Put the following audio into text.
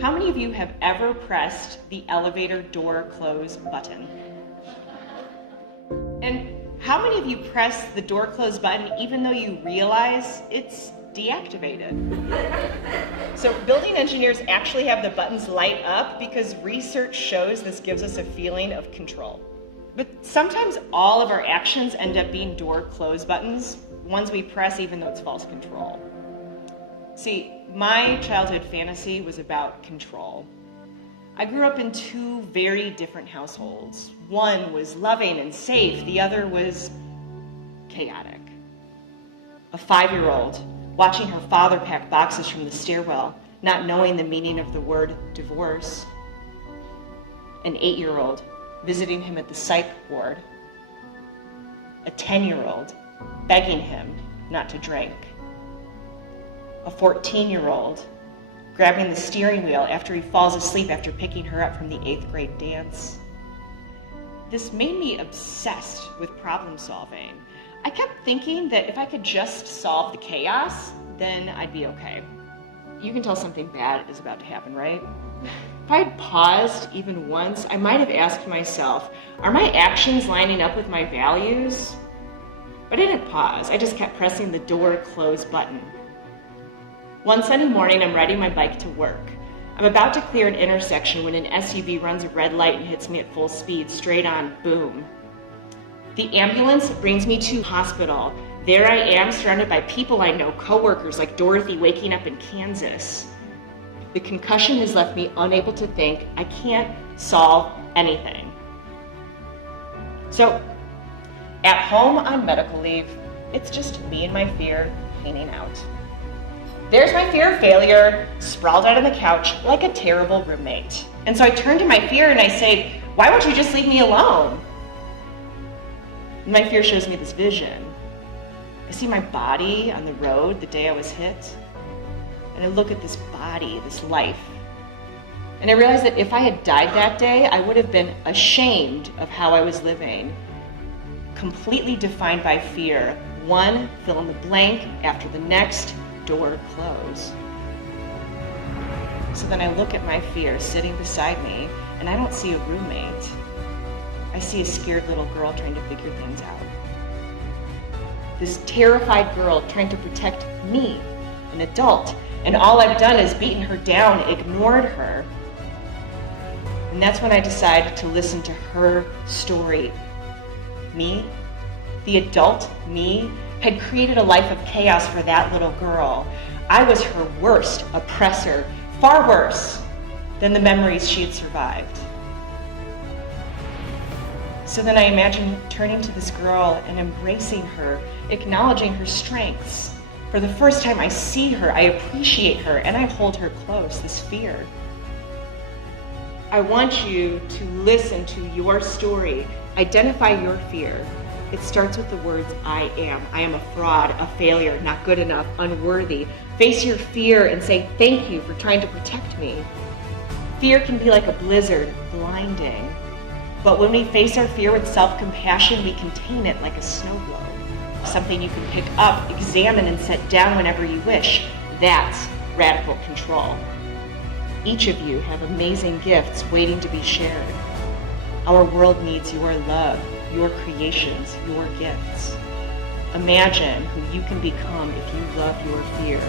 How many of you have ever pressed the elevator door close button? And how many of you press the door close button even though you realize it's deactivated? So building engineers actually have the buttons light up because research shows this gives us a feeling of control. But sometimes all of our actions end up being door close buttons, ones we press even though it's false control. See, my childhood fantasy was about control. I grew up in two very different households. One was loving and safe, the other was chaotic. A 5-year-old watching her father pack boxes from the stairwell, not knowing the meaning of the word divorce. An 8-year-old visiting him at the psych ward. A 10-year-old begging him not to drink. A 14-year-old grabbing the steering wheel after he falls asleep after picking her up from the 8th grade dance. This made me obsessed with problem solving. I kept thinking that if I could just solve the chaos, then I'd be okay. You can tell something bad is about to happen, right? If I had paused even once, I might have asked myself, are my actions lining up with my values? But I didn't pause. I just kept pressing the door close button. One Sunday morning, I'm riding my bike to work. I'm about to clear an intersection when an SUV runs a red light and hits me at full speed, straight on, boom. The ambulance brings me to hospital. There I am, surrounded by people I know, coworkers like Dorothy waking up in Kansas. The concussion has left me unable to think. I can't solve anything. So, at home on medical leave, it's just me and my fear hanging out. There's my fear of failure, sprawled out on the couch like a terrible roommate. And so I turn to my fear and I say, why won't you just leave me alone? And my fear shows me this vision. I see my body on the road the day I was hit. And I look at this body, this life. And I realize that if I had died that day, I would have been ashamed of how I was living. Completely defined by fear. One fill in the blank after the next, door close. So then I look at my fear sitting beside me, and I don't see a roommate. I see a scared little girl trying to figure things out. This terrified girl trying to protect me, an adult, and all I've done is beaten her down, ignored her. And that's when I decided to listen to her story. Me, the adult me, had created a life of chaos for that little girl. I was her worst oppressor, far worse than the memories she had survived. So then I imagined turning to this girl and embracing her, acknowledging her strengths. For the first time I see her, I appreciate her, and I hold her close, this fear. I want you to listen to your story, identify your fear. It starts with the words, I am. I am a fraud, a failure, not good enough, unworthy. Face your fear and say, thank you for trying to protect me. Fear can be like a blizzard, blinding. But when we face our fear with self-compassion, we contain it like a snow globe. Something you can pick up, examine, and set down whenever you wish. That's radical control. Each of you have amazing gifts waiting to be shared. Our world needs your love, your creations, your gifts. Imagine who you can become if you love your fear.